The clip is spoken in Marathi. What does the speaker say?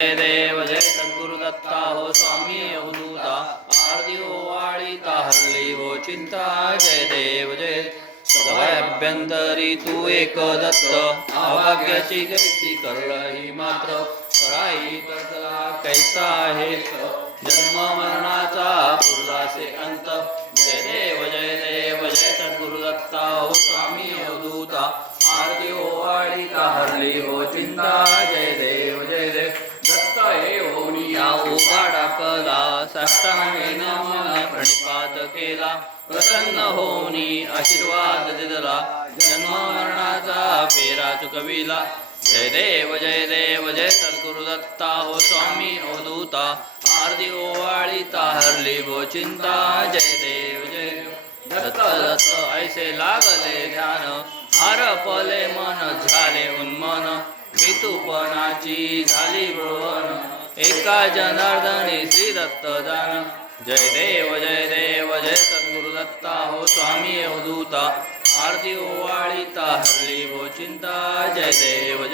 जय देव जय सद्गुरु दत्ता हो स्वामी अवधूता आरती हो वाळीता हरली हो चिंता जय देव जय सगळ्याभ्यंतरी तू एक दत्त अभाग्याची कैसी करही मात्र कराई तसला कैसा आहे जन्म मरणाचा पुरलासे अंत जय देव जय सद्गुरु दत्ता हो स्वामी अवधूता आरती हो वाळीता हरली हो चिंता जय देव दत्त हे होनिया उघाडा कला साष्टांगे नमन प्रणिपात केला प्रसन्न होनी आशीर्वाद दिला जन्म मरणाचा फेरा चुकविला जय देव जय सद्गुरु दत्ता हो स्वामी अवधूता आरती ओवाळीता हरली हो चिंता जय देव दत्त दत्त ऐसे लागले ध्यान हरपले मन झाले उन्मन मृत्यूपणाची झाली ब्रुवन एका जनार्दनी श्री दत्त दान जय देव जय सद्गुरु दत्ता हो स्वामी अवधूता आरती ओवाळीता हरली हो चिंता जय देव